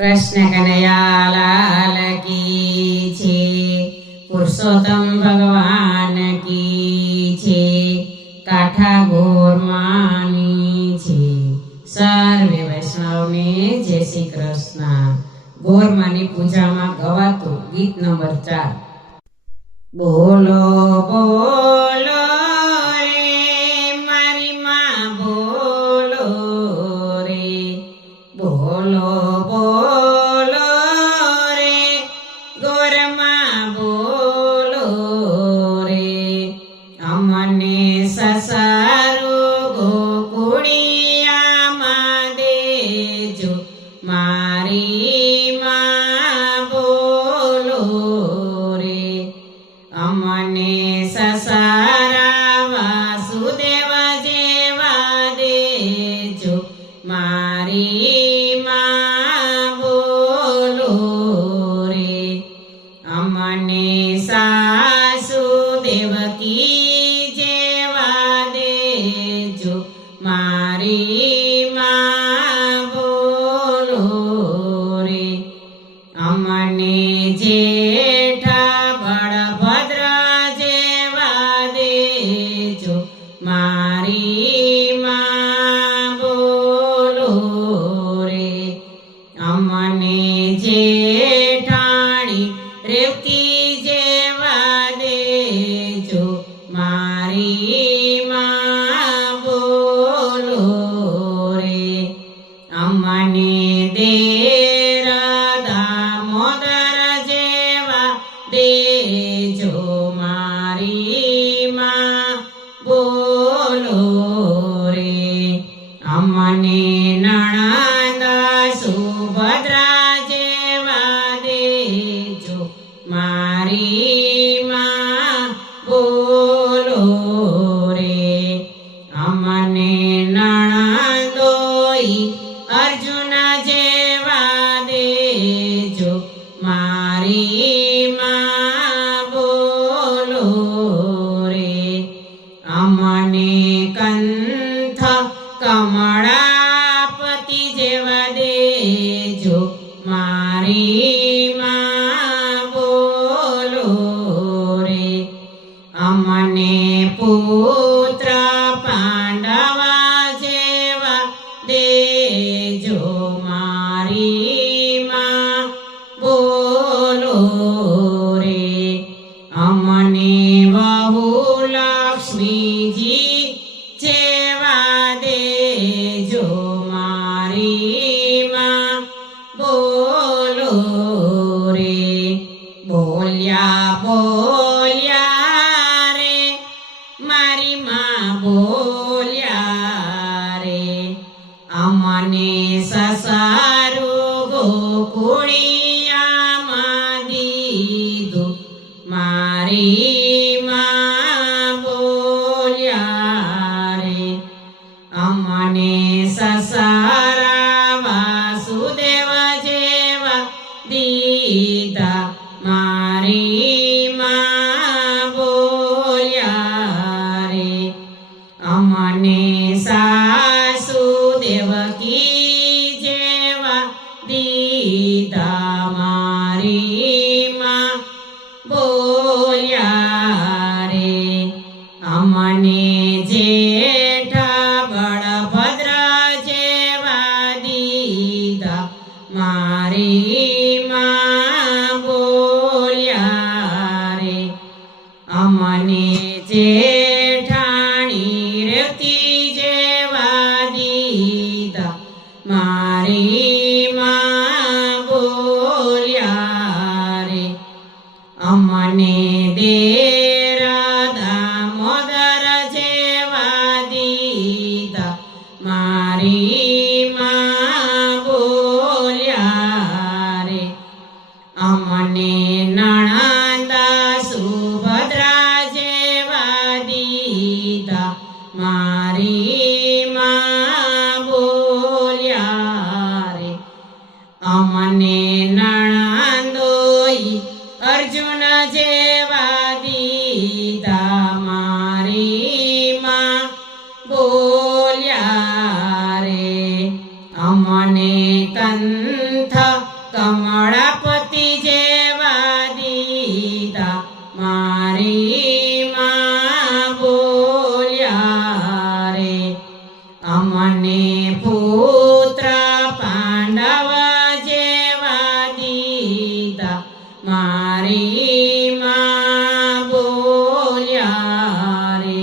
कृष्ण कन्हैया लाल की छे। पुरुषोत्तम भगवान की छे। काठा गोर मानी छे। सर्वे वैष्णव ने जय श्री कृष्ण। गोर मानी पूजा में गवातो गीत नंबर 4। बोलो बोलो रे मारी माँ बोलो रे, बोलो बोलो रे गोर माँ बोलो रे। अमने ससारो गोकुड़िया माँ देजो मारी माँ बोलो रे। अमने ससारा वासुदेव जेवा देजो मारी माँ बोलो रे। अमने सासु देवकी जेवा देजो मारी माँ बोलो रे। अमने जेठा बड़भद्र जेवा देजो मारी माँ बोलो रे। अमने जेठाणी रेवती जेवा देजो मारी माँ बोलो रे। अमने देर दामोदर जेवा देजो मारी माँ बोलो रे। अमने नणंद सुभद्रा जेवा देजो मारी माँ बोलो रे। अमने नणंदोई अर्जुन जेवा देजो मारी माँ बोलो रे। अमने कंथ कमलापति जेवा देजो मारी माँ बोलो रे। अमने पुत्र पांडवा जेवा देजो मारी माँ बोलो रे। अमने वहु लक्ष्मी जी जेवा देजो मारी माँ बोलो रे। बोलिया बोलिया रे मारी माँ बोलिया रे। अमने ससारो गोकुड़िया माँ दीदो मारी माँ बोलिया रे। अमने ससारा वासुदेव जेवा दीदा मारी माँ बोलिया रे। अमने सासु देवकी जेवा दीदा मारी माँ बोलिया रे। अमने जेठा बड़भद्र जेवा दीदा मारी माँ बोलिया रे। अमने जेठाणी रेवती जेवा दीदा मारी माँ बोलिया रे। अमने देर दामोदर जेवा दीदा मारी माँ बोलिया रे। अमने नणंद सुभद्रा जेवा दीदा मारी माँ बोलिया रे। अमने नणंदोई अर्जुन जेवा दीदा मारी माँ बोलिया रे। अमने कंथ કમળાપતિ જેવા દીધા મારી માં બોલ્યા રે અમને પુત્ર પાંડવ જેવા દીધા મારી માં બોલ્યા રે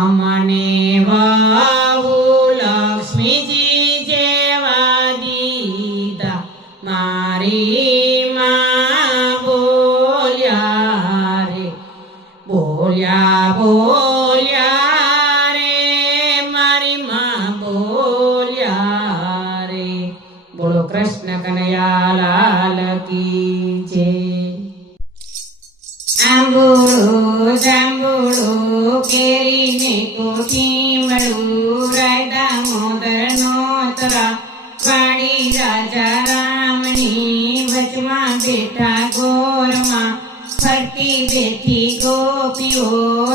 અમને વહુ લક્ષ્મીજી જેવા દીધા મારી માં બોલ્યા રે બોલ્યા બોલ્યા રે મારી માં બોલ્યા રે બોલો કૃષ્ણ કનૈયા લાલ કી જય આંબોળો જાંબોળો કેરીને કોઠીમળું રાયદા મોદર નોતરા વાડી રાજા રામની વચમાં બેઠા ગોરમાં ફરતી બેઠી ગોપીઓ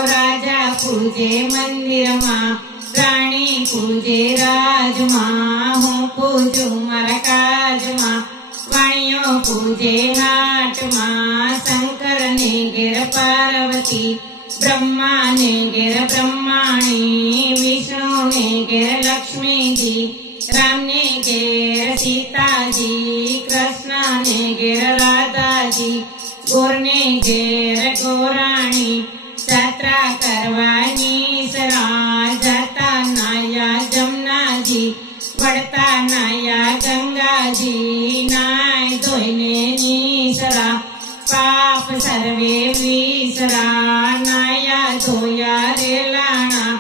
રાજા પૂજે મંદિરમાં રાણી પૂજે રાજમાં હું પૂજું મારા કાજમાં વાણીઓ પૂજે હાટમાં શંકરને ઘેર પાર્વતી બ્રહ્માને ઘેર બ્રહ્માણી વિષ્ણુને ઘેર લક્ષ્મીજી રામને ઘેર સીતાજી કૃષ્ણને ઘેર રાધાજી ગોરને ઘેર ગોરાણી જાત્રા કરવાની સરા જાતા નાયા જમનાજી વળતા નાયા ગંગાજી નાય ધોઈને નીસરા પાપ સર્વે વિસરા નાયા ધોયા રેલાણા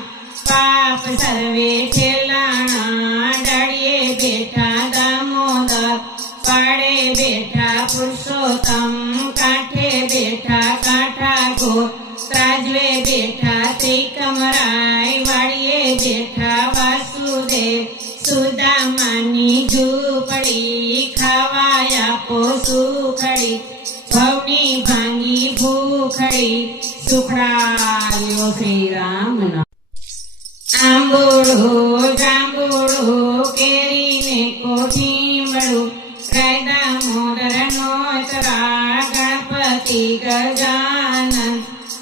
પાપ સર્વે ઠેલાણા ડાળીએ બેઠા દામોદર પાડે બેઠા પુરુષોત્તમ કાંઠે બેઠા કાંઠા ગોર ત્રાજવે બેઠા ત્રિકમરાય વાડીએ બેઠા વાસુદેવ સુદામાની ઝૂંપડી ખાવાય આપો સુખડી ભવની ભાંગી ભૂખડી સુખડાયો શ્રી રામના આંબોળો જાંબોળો કેરીને કોઠીમળું રાયદા મોદર નોતરા ગણપતિ ગજાનન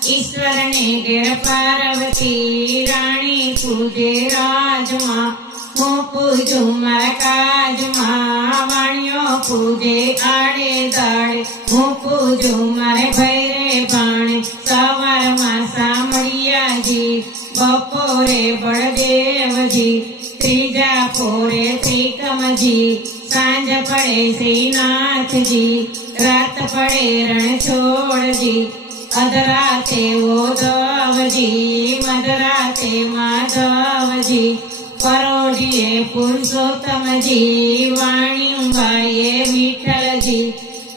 ઈશ્વરને ઘેર પાર્વતી રાણી પૂજે રાજમાં હું પૂજું મારા કાજમાં વાણીઓ પૂજે આડે દાડે હું પૂજું મારે ભૈરે ભાણે સવારમાં સામળિયાજી બપોરે બળદેવજી ત્રીજા પોરે ત્રિકમજી સાંજ પડે શ્રીનાથજી રાત પડે રણછોડજી અધરાતે ઓધવજી મધરાતે માધવજી પરોઢીએ પુરુષોત્તમજી વાણીબાઈએ વિઠ્ઠલજી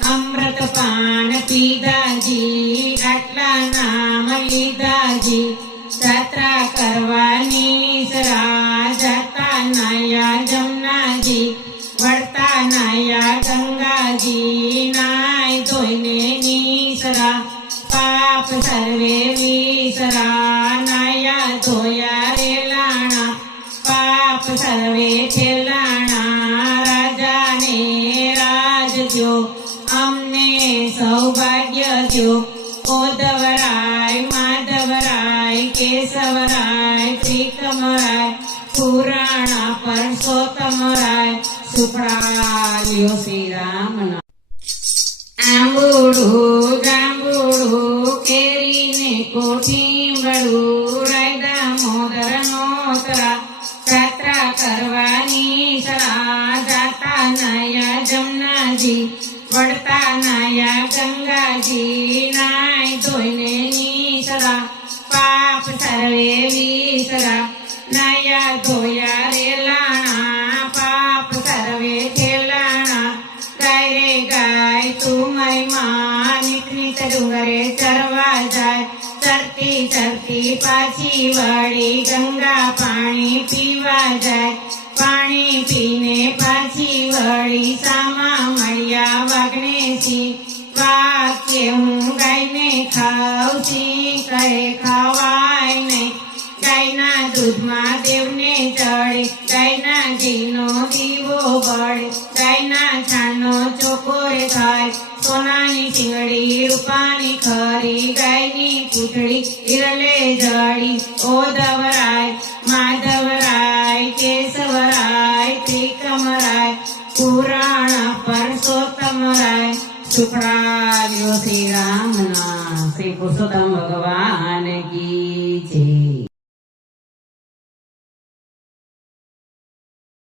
અમૃત પાન પીધાજી આટલા નામ લીધાજી જાત્રા કરવાની સરા જાતા નાયા જમનાજી વળતા નાયા ગંગાજી નાય ધોઈને નીસરા પાપ સર્વે વિસરા નાયા ધોયા રેલાણા પાપ સર્વે ઠેલાણા રાજાને રાજ દ્યો અમને સૌભાગ્ય દ્યો ઓધવરાય માધવરાય કેશવરાય ત્રિકમરાય પુરાણા પરસોત્તમરાય સુખડાયો શ્રી રામના આંબોળું જાંબોળું કેરીને કોઠીમળું રાયદા મોદર નોતરા જાત્રા કરવાની સરા જાતા નાયા જમનાજી વળતા નાયા ગંગાજી નાય ધોઈને નીસરા પાપ સર્વે વિસરા નાયા ધોયા રેલાણા પાપ સર્વે ઠેલાણા ગાય રે ગાય તું મારી માં નિત નિત ડુંગરે ચરવા જાય ચરતી ચરતી પાછી વળી ગંગા પાણી પીવા જાય પાણી પીને પાછી વળી સામા મળ્યા વાગણેશી વાક્ય હું ગાયને ખાઉં છી કહે ખવાય નહીં ગાયના દૂધમાં દેવને ચડે ગાયના ઘીનો દીવો બળે ગાયના છાણનો રામનો ચોકોરે થાય સોનાની શિંગડી રૂપાની ખરી ગાયની પૂંછડી ઈરલે જડી ઓધવરાય માધવરાય કેશવરાય ત્રિકમરાય પુરાણ પરસોત્તમરાય શુક્રાવ્યો શ્રી રામના શ્રી પુરુષોત્તમ ભગવાન કી જય.